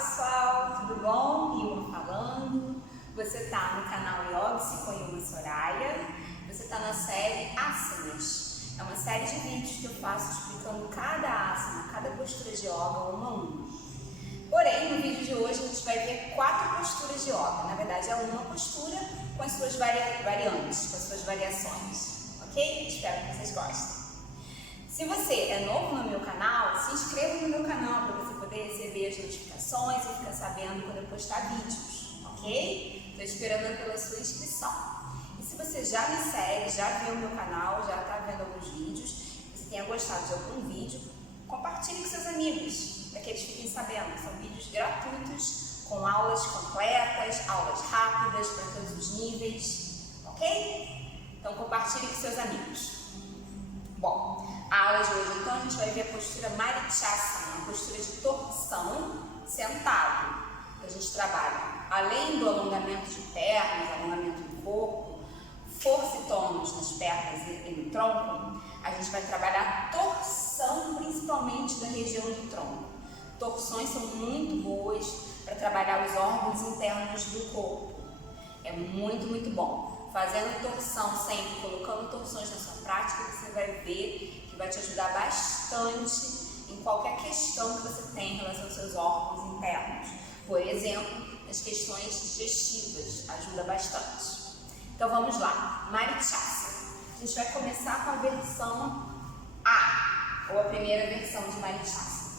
pessoal, tudo bom? Ilma falando. Você está no canal Junte-se com Ilma Soraya. Você está na série Ásanas. É uma série de vídeos que eu faço explicando cada asana, cada postura de yoga uma a uma. Porém, no vídeo de hoje a gente vai ver 4 posturas de yoga. Na verdade é uma postura com as suas variantes, com as suas variações. Ok? Espero que vocês gostem. Se você é novo no meu canal, se inscreva no meu canal para você poder receber as notificações e ficar sabendo quando eu postar vídeos, ok? Estou esperando pela sua inscrição. E se você já me segue, já viu o meu canal, já está vendo alguns vídeos, você tenha gostado de algum vídeo, compartilhe com seus amigos, para que eles fiquem sabendo. São vídeos gratuitos, com aulas completas, aulas rápidas para todos os níveis, ok? Então compartilhe com seus amigos. Bom, a aula de hoje, então, a gente vai ver a postura Marichyasana, uma postura de torção sentado. A gente trabalha, além do alongamento de pernas, alongamento do corpo, força e tônus nas pernas e no tronco, a gente vai trabalhar torção, principalmente da região do tronco. Torções são muito boas para trabalhar os órgãos internos do corpo. É muito, muito bom. Fazendo torção sempre, colocando torções na sua prática, você vai ver que vai te ajudar bastante em qualquer questão que você tem em relação aos seus órgãos internos. Por exemplo, nas questões digestivas, ajuda bastante. Então vamos lá, Marichyasana. A gente vai começar com a versão A, ou a primeira versão de Marichyasana.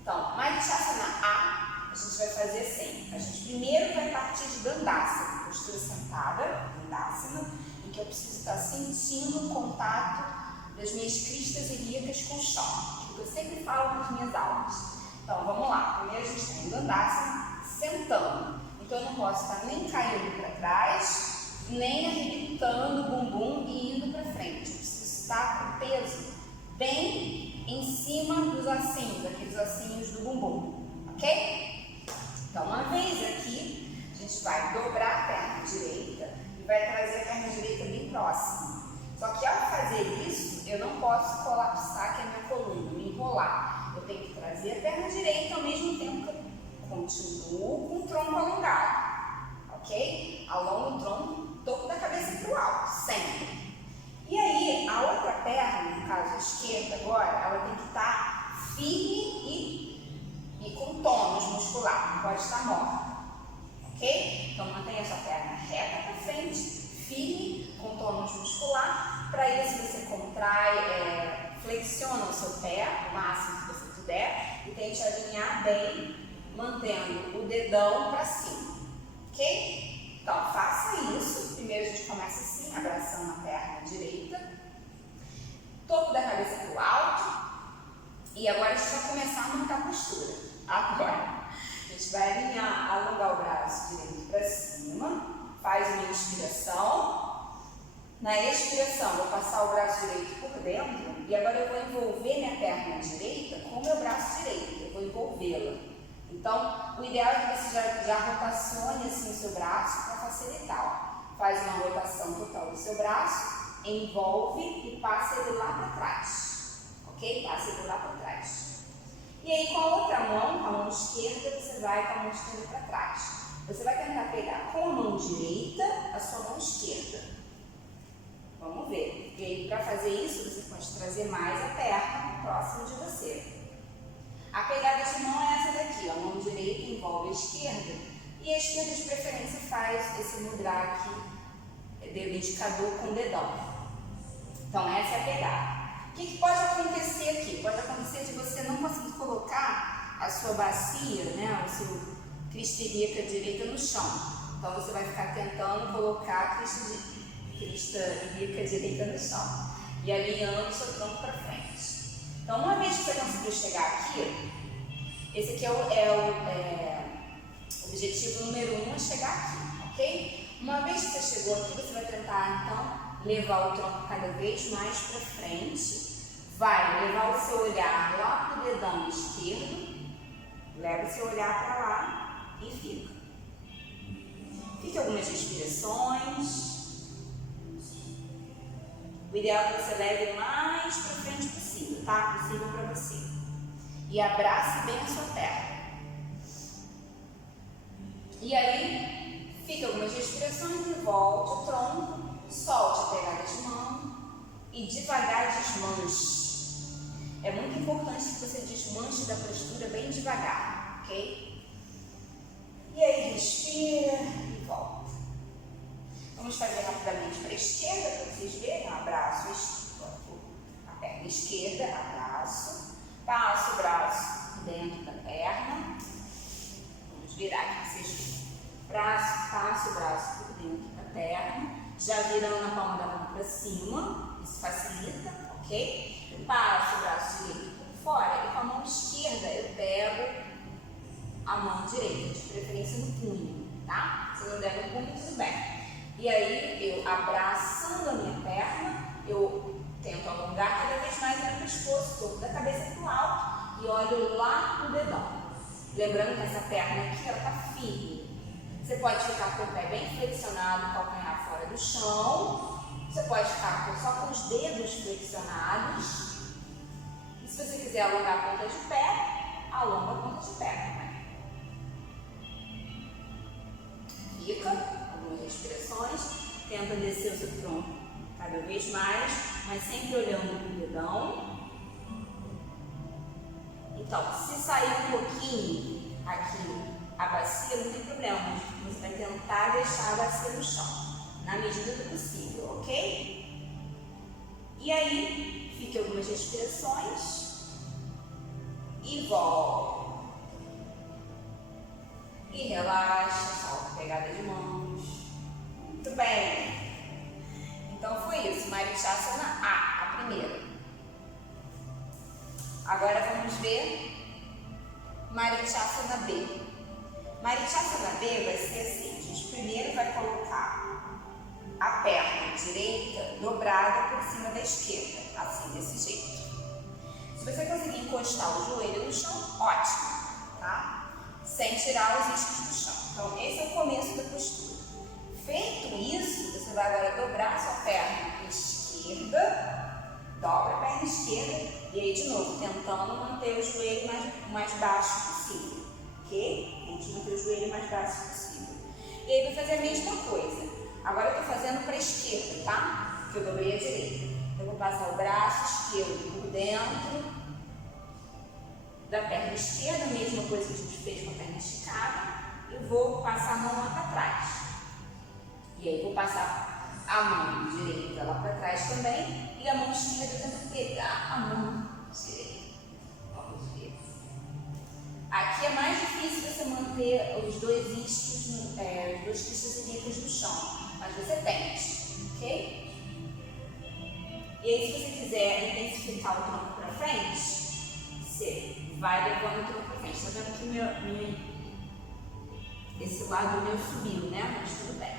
Então, Marichyasana A, a gente vai fazer assim. A gente primeiro vai partir de Dandasana, postura sentada, Dandasana, em que eu preciso estar sentindo o contato das minhas cristas ilíacas com o chão, que eu sempre falo nas minhas aulas. Então, vamos lá. Primeiro a gente está em Dandasana, sentando. Então, eu não posso estar nem caindo para trás, nem arrebitando o bumbum e indo para frente. Eu preciso estar com o peso bem em cima dos ossinhos, aqueles ossinhos do bumbum, ok? Então, uma vez aqui, a gente vai dobrar a perna direita e vai trazer a perna direita bem próxima. Só que ao fazer isso, eu não posso colapsar aqui a minha coluna, me enrolar. Eu tenho que trazer a perna direita ao mesmo tempo que eu continuo com o tronco alongado, ok? Alongo o tronco, topo da cabeça para o alto, sempre. E aí, a outra perna, no caso a esquerda agora, ela tem que estar firme e com tônus muscular, não pode estar morta, ok? Então mantenha a sua perna reta para frente, firme, com tônus muscular. Para isso você contrai, flexiona o seu pé, o máximo que você puder, e tente alinhar bem, mantendo o dedão para cima, ok? Então faça isso. Primeiro a gente começa assim, abraçando a perna direita, topo da cabeça para o alto, e agora a gente vai começar a montar a postura. Agora, a gente vai alinhar, alongar o braço direito para cima, faz uma inspiração, na expiração vou passar o braço direito por dentro, e agora eu vou envolver minha perna direita com o meu braço direito, eu vou envolvê-la. Então, o ideal é que você já rotacione assim o seu braço para facilitar. Faz uma rotação total do seu braço, envolve e passa ele lá para trás, ok? Passa ele lá para trás. E aí com a outra mão, com a mão esquerda, você vai com a mão esquerda para trás. Você vai tentar pegar com a mão direita a sua mão esquerda. Vamos ver. E aí para fazer isso, você pode trazer mais a perna próximo de você. A pegada de mão é essa daqui, a mão direita envolve a esquerda e a esquerda de preferência faz esse mudra aqui, dedo indicador com o dedão. Então essa é a pegada. O que pode acontecer aqui? Pode acontecer de você não conseguir colocar a sua bacia, né, o seu crista ilíaca direita no chão. Então você vai ficar tentando colocar a crista ilíaca direita no chão e alinhando o seu tronco para frente. Então, uma vez que você conseguiu chegar aqui, esse aqui é o objetivo número 1, é chegar aqui, ok? Uma vez que você chegou aqui, você vai tentar, então, levar o tronco cada vez mais para frente. Vai levar o seu olhar lá para o dedão esquerdo, leva o seu olhar para lá e fica. Fique algumas respirações. O ideal é que você leve o mais para frente possível, tá? Possível para você. E abrace bem a sua perna. E aí, fica algumas respirações e volte o tronco, solte a pegada de mão e devagar desmanche. É muito importante que você desmanche da postura bem devagar, ok? E aí, respira e volta. Vamos fazer rapidamente para a esquerda, para vocês verem. Abraço, a perna esquerda, abraço. Passo o braço dentro da perna. Vamos virar aqui para vocês verem. Braço, passo o braço por dentro da perna. Já virando a palma da mão para cima. Isso facilita, ok? Passo o braço direito por fora e com a mão esquerda eu pego a mão direita, de preferência no punho, tá? Se não der no punho, tudo bem. E aí, eu abraçando a minha perna, eu tento alongar cada vez mais o meu pescoço, topo da cabeça para o alto e olho lá no dedão. Lembrando que essa perna aqui, ela tá firme. Você pode ficar com o pé bem flexionado, calcanhar fora do chão. Você pode ficar só com os dedos flexionados. E se você quiser alongar a ponta de pé, alonga a ponta de pé também. Fica, algumas respirações, tenta descer o seu tronco cada vez mais, mas sempre olhando para o dedão. Então, se sair um pouquinho aqui a bacia, não tem problema, mas você vai tentar deixar a bacia no chão, na medida do possível, ok? E aí, fique algumas respirações e volta. E relaxa, solta a pegada de mãos. Muito bem. Então foi isso, Marichyasana A primeira. Agora vamos ver Marichyasana B. Marichyasana B vai ser assim, a gente primeiro vai colocar a perna direita dobrada por cima da esquerda, assim, desse jeito. Se você conseguir encostar o joelho no chão, ótimo, tá? Sem tirar os isquios do chão. Então, esse é o começo da postura. Feito isso, você vai agora dobrar a sua perna esquerda, dobra a perna esquerda e aí, de novo, tentando manter o joelho mais baixo possível, ok? Tente manter o joelho mais baixo possível. E aí, vou fazer a mesma coisa. Agora, eu estou fazendo para a esquerda, tá? Porque eu dobrei a direita. Eu vou passar o braço esquerdo por dentro da perna esquerda, a mesma coisa que a gente fez com a perna esticada, eu vou passar a mão lá para trás. E aí vou passar a mão direita lá para trás também, e a mão esquerda tenta pegar a mão direita. Vamos ver. Aqui é mais difícil você manter os dois isquios, os dois quistos ilíacos no chão, mas você tente, ok? E aí, se você quiser intensificar o tronco para frente, você vai levando o tronco para frente. Está vendo que esse lado meu subiu, né? Mas tudo bem.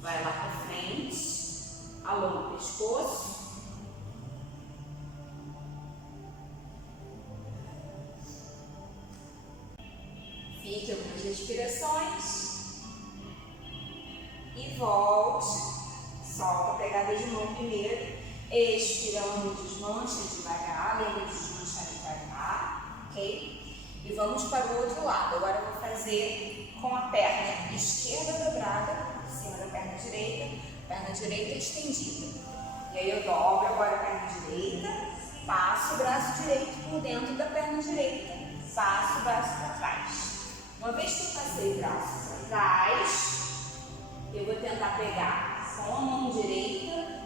Vai lá para frente, alonga o pescoço. Fique algumas respirações. E volte. Solta a pegada de mão primeiro. Expirando, desmancha devagar. Lembra de desmanchar devagar, ok? E vamos para o outro lado. Agora eu vou fazer com a perna esquerda dobrada por cima da perna direita estendida. E aí eu dobro agora a perna direita, passo o braço direito por dentro da perna direita, passo o braço para trás. Uma vez que eu passei o braço para trás, eu vou tentar pegar com a mão direita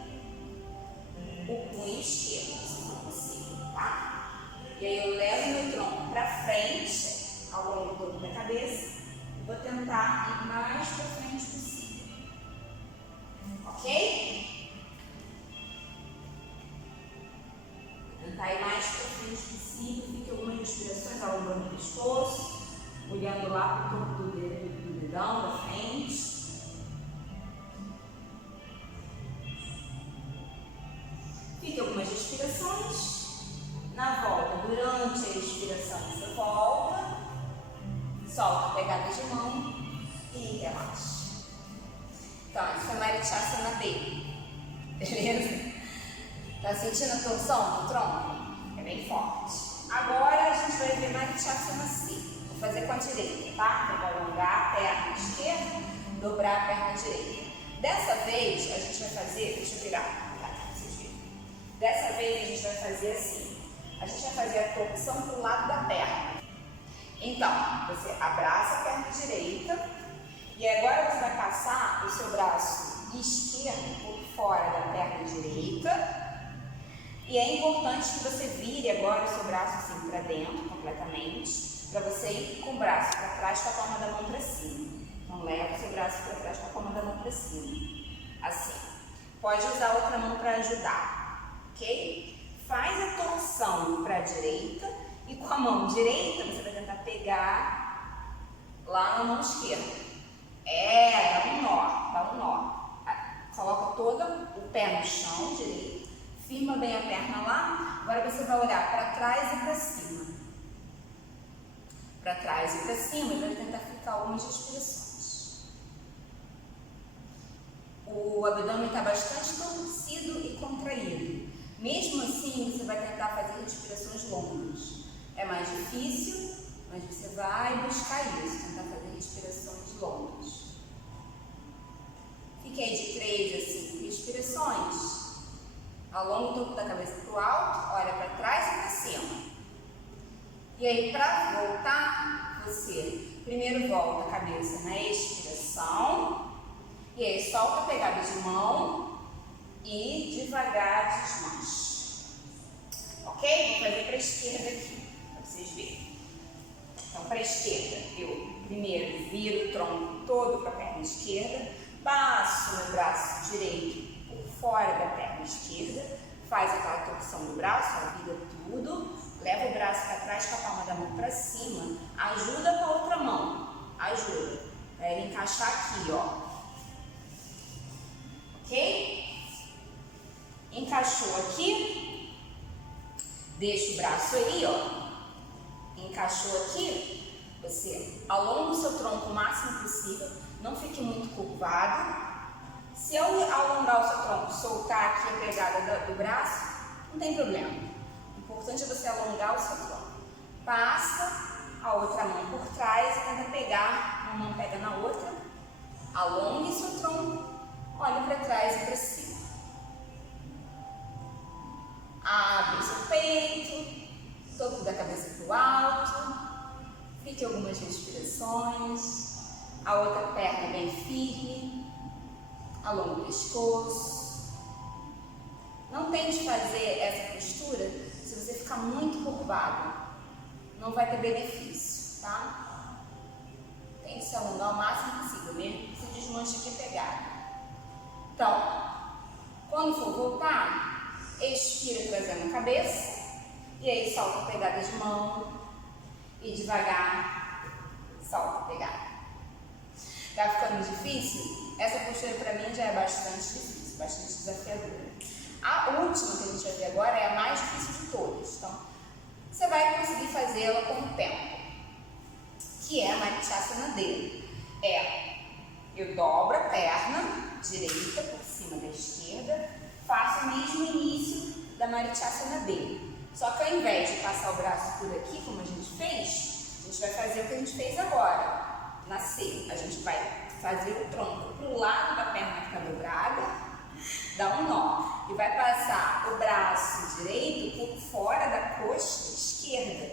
o punho esquerdo, se for possível, tá? E aí eu levo meu tronco para frente, ao longo do topo da cabeça, e vou tentar ir mais para frente possível. Ok? Vou tentar ir mais para frente possível, fique algumas respirações alongando o pescoço, olhando lá para o topo do dedão da frente. Fique algumas respirações. Na volta, durante a expiração, você volta, solta a pegada de mão e relaxa. Então, isso foi Marichyasana B. Beleza? Tá sentindo a torção do tronco? É bem forte. Agora a gente vai ver Marichyasana C. Vou fazer com a direita, tá? Eu vou alongar a perna esquerda, dobrar a perna direita. Dessa vez, a gente vai fazer, deixa eu virar, tá, vocês verem. Dessa vez, a gente vai fazer assim. A gente vai fazer a torção para o lado da perna. Então, você abraça a perna direita e agora você vai passar o seu braço esquerdo por fora da perna direita. E é importante que você vire agora o seu braço assim para dentro, completamente, para você ir com o braço para trás com a palma da mão para cima. Então, leva o seu braço para trás com a palma da mão para cima. Assim. Pode usar a outra mão para ajudar, ok? Faz a torção para a direita e com a mão direita você vai tentar pegar lá na mão esquerda. Dá um nó. Coloca todo o pé no chão direito. Firma bem a perna lá, agora você vai olhar para trás e para cima. Para trás e para cima e vai tentar ficar algumas respirações. O abdômen está bastante torcido e contraído. Mesmo assim, você vai tentar fazer respirações longas. É mais difícil, mas você vai buscar isso, tentar fazer respirações longas. Fique aí de 3 a 5 respirações. Alonga o topo da cabeça para o alto, olha para trás e para cima. E aí, para voltar, você primeiro volta a cabeça na expiração. E aí, solta a pegada de mão e devagar desmancha. Ok? Vou fazer para a esquerda aqui, para vocês verem. Então, para a esquerda, eu primeiro viro o tronco todo para a perna esquerda, passo meu braço direito fora da perna esquerda, faz aquela torção do braço, vira tudo, leva o braço para trás com a palma da mão para cima, ajuda com a outra mão, ajuda, para ele encaixar aqui, ó, ok? Encaixou aqui, deixa o braço aí, ó, encaixou aqui, você alonga o seu tronco o máximo possível, não fique muito curvado. Se eu alongar o seu tronco, soltar aqui a pegada do braço, não tem problema. O importante é você alongar o seu tronco. Passa a outra mão por trás e tenta pegar, uma mão pega na outra, alongue seu tronco, olhe para trás e para cima. Abre o seu peito, topo da cabeça para o alto, fique algumas respirações, a outra perna bem firme. Alonga o pescoço. Não tente fazer essa postura se você ficar muito curvado. Não vai ter benefício, tá? Tem que se alongar o máximo possível, mesmo que se desmanche aqui a pegada. Então, quando for voltar, expira trazendo a cabeça. E aí solta a pegada de mão. E devagar, solta a pegada. Tá ficando difícil? Essa postura para mim já é bastante difícil, bastante desafiadora. A última que a gente vai ver agora é a mais difícil de todas. Então, você vai conseguir fazê-la com o tempo, que é a Marichyasana dele. Eu dobro a perna direita por cima da esquerda, faço o mesmo início da Marichyasana dele. Só que ao invés de passar o braço por aqui, como a gente fez, a gente vai fazer o que a gente fez agora. Na Série, a gente vai fazer o tronco para o lado da perna que está dobrada, dá um nó, e vai passar o braço direito por fora da coxa esquerda.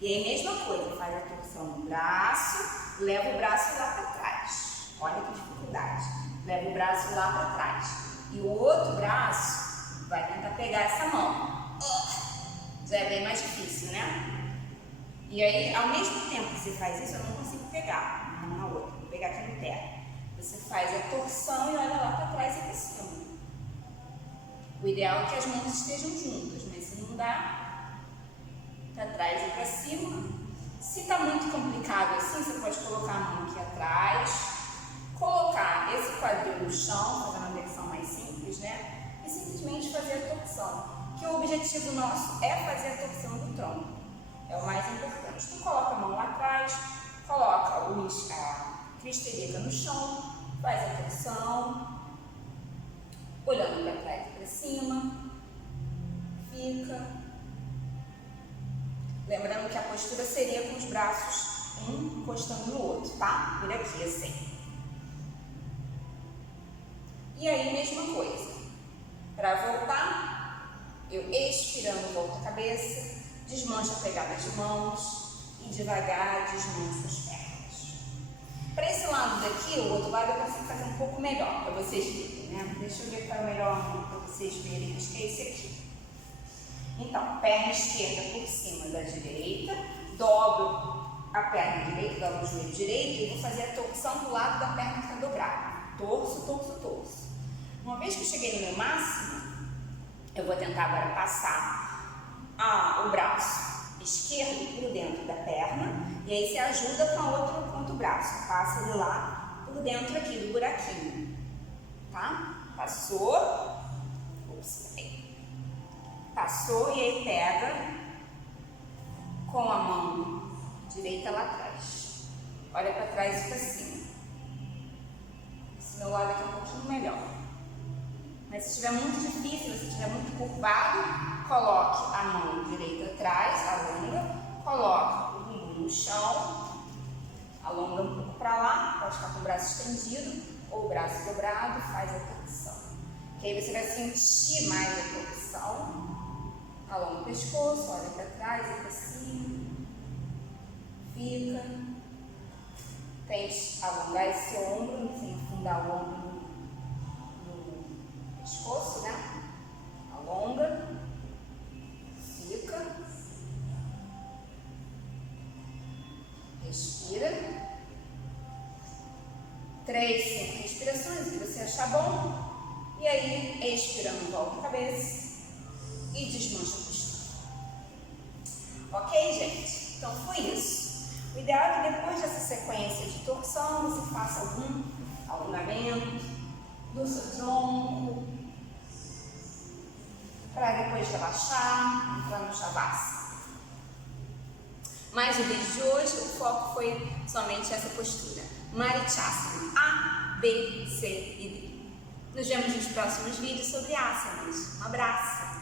E aí, mesma coisa, faz a torção no braço, leva o braço lá para trás. Olha que dificuldade. Leva o braço lá para trás. E o outro braço vai tentar pegar essa mão. Já é bem mais difícil, né? E aí, ao mesmo tempo que você faz isso, eu não consigo pegar. Na outra, vou pegar aqui no pé. Você faz a torção e olha lá para trás e para cima. O ideal é que as mãos estejam juntas, mas se não dá, para trás e para cima. Se está muito complicado assim, você pode colocar a mão aqui atrás, colocar esse quadril no chão, fazendo a versão mais simples, né? E simplesmente fazer a torção. Que o objetivo nosso é fazer a torção do tronco. É o mais importante. Então, coloca a mão lá atrás, coloca a crista ilíaca no chão, faz a torção, olhando para trás e para cima, fica. Lembrando que a postura seria com os braços um encostando no outro, tá? Por aqui, assim. E aí, mesma coisa. Para voltar, eu expirando, volto a cabeça, desmancho a pegada de mãos e devagar desmancho as pernas. Para esse lado daqui, o outro lado eu consigo fazer um pouco melhor para vocês verem, né? Deixa eu ver qual é o melhor ângulo para vocês verem, acho que é esse aqui. Então, perna esquerda por cima da direita, dobro a perna direita, dobro o joelho direito e vou fazer a torção do lado da perna que está dobrada. Torço, torço, torço. Uma vez que eu cheguei no meu máximo, eu vou tentar agora passar o braço esquerdo por dentro da perna e aí você ajuda com o outro braço. Passa ele lá por dentro aqui do buraquinho, tá? Passou, passou e aí pega com a mão direita lá atrás. Olha para trás e para cima. Esse meu lado aqui é um pouquinho melhor. Mas se estiver muito difícil, se estiver muito curvado, coloque a mão direita atrás, alonga, coloque o bumbum no chão, alonga um pouco para lá, pode ficar com o braço estendido ou o braço dobrado, faz a torção. Que aí você vai sentir mais a torção. Alonga o pescoço, olha para trás e para cima. Fica. Tente alongar esse ombro, sem afundar o ombro no pescoço, né? Alonga. Fica. Respira. 3, 5 respirações, se você achar bom. E aí, expirando, volta a cabeça e desmancha a postura. Ok, gente? Então foi isso. O ideal é que depois dessa sequência de torção, você faça algum alongamento do seu tronco, para depois relaxar, entrar no Shavasana. Mas no vídeo de hoje, o foco foi somente essa postura. Marichyasana, A, B, C e D. Nos vemos nos próximos vídeos sobre Ásanas. Um abraço!